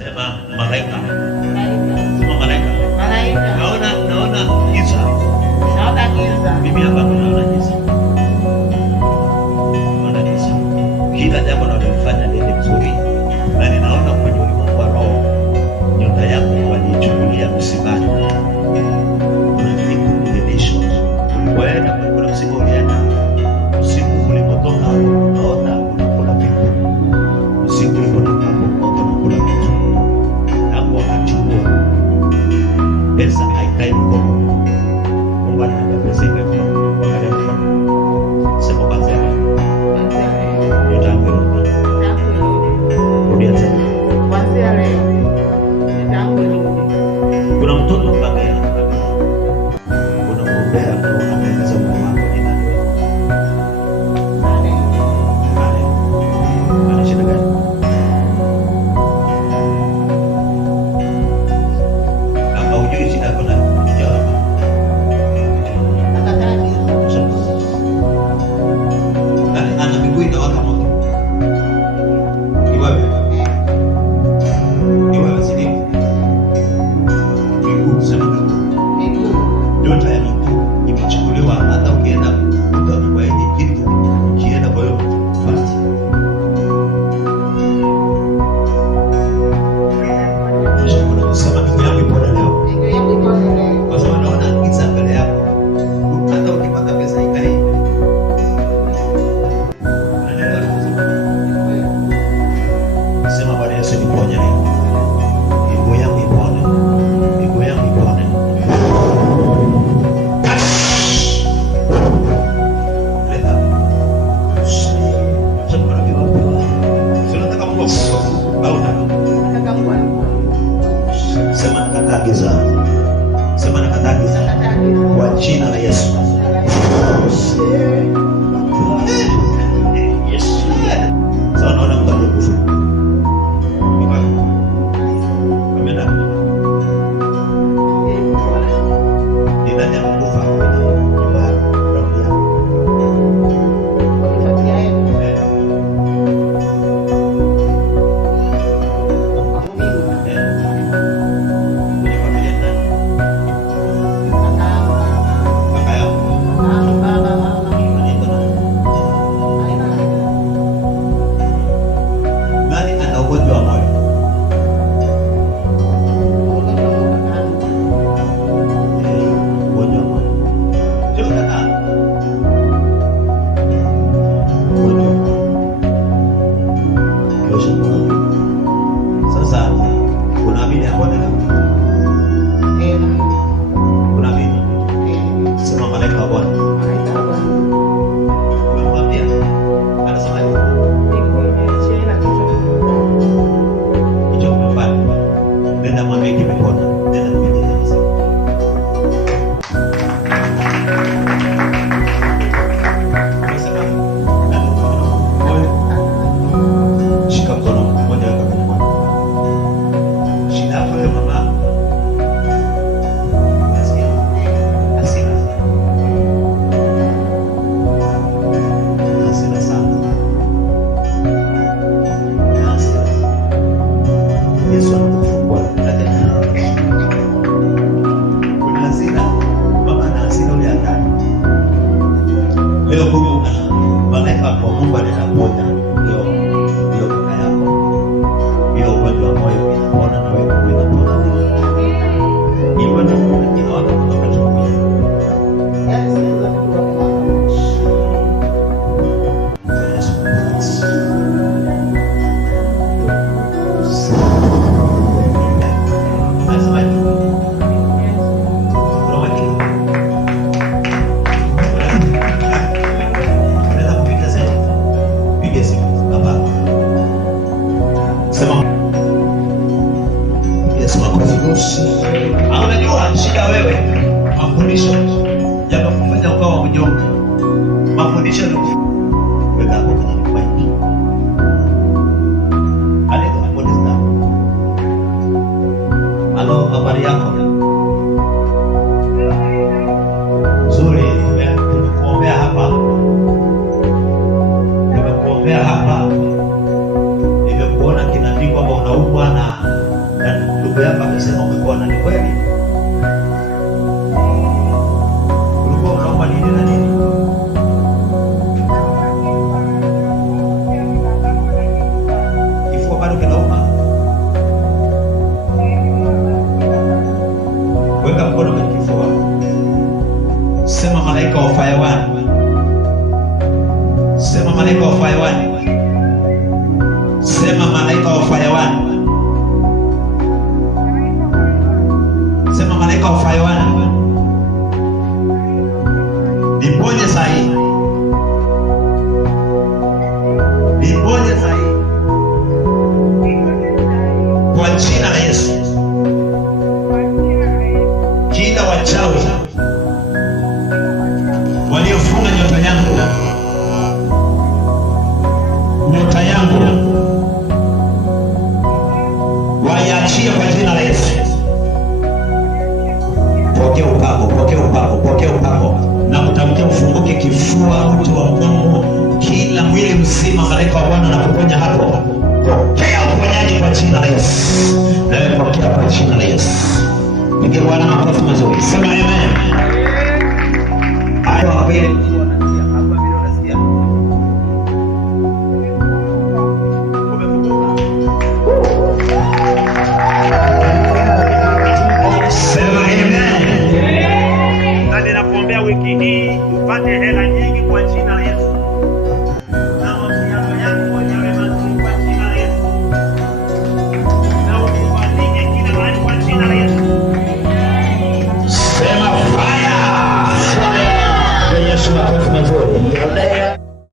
Sema malaika. Sema malaika. Malaika. Naona giza. Naona giza. Mimi hapa naona giza. Naona giza. Kila jambo nalofanya ni nzuri. Na ninaona kwenye ulimwengu wa roho nyota yangu walichukulia msibani. Kuna kipindisho. Ulipoenda kuna msiba ulienda. Usiku ulipotoka naona kuna vitu. Usiku ulipotoka kuna vitu. Pesa haikai mkono. Mungu anataka kwa wakati mmoja. Sema kwanza. Nitaanguka. Rudia tena. Kwanza leo. Nitaanguka. Kuna mtoto mbaya. Kuna mbea kwa anaweza mama jina. Ana shida gani? Sema nakataa giza kwa jina la Yesu. Yesu. Sasa naona mtu amekufa. Amina. Ni nani amekufa? Sasa unaamini Bwana leo? Unaamini? Sema malaika wa Bwana. Umemwambia? Anasema nini? Hicho umefanya. Nenda mwambie kimepona. Nenda mwambie sasa. Leo huyu malaika wa Mungu anakuponya. Ndio kaka yako. Bila ugonjwa wa moyo unapona na wewe unapona. Ni Bwana kuna kila wakati tunachokuja. Unajua shida wewe, mafundisho yakakufanya ukawa mnyonge. Mafundisho weka hapo kwenye mic. Anaitwa Modesta. Halo, habari yako? Nzuri, tumekuombea hapa. Nimekuona kinabii kwamba unaumwa na ndugu yako amesema umepona, ni kweli? Ulikuwa unaomba nini na nini? Kifua bado kinauma? Weka mkono kwenye kifua, sema malaika wa fire one. Sema malaika wa fire one. Sema malaika wa fire one. Sema malaika wa fire one. Niponye sahi. Niponye sahi. Kwa jina la Yesu. Kila wachawi waliofunga nyota yangu, nyota yangu waiachie kwa jina la Yesu. Pokea upako, pokea upako, pokea upako. Na kutamkia ufunguke kifua, uti wa mgongo, kila mwili mzima. Malaika wa Bwana anakuponya hapo. Pokea uponyaji kwa jina la Yesu. Nawe pokea kwa jina la Yesu. Pigia Bwana makofi mazuri. Sema amen.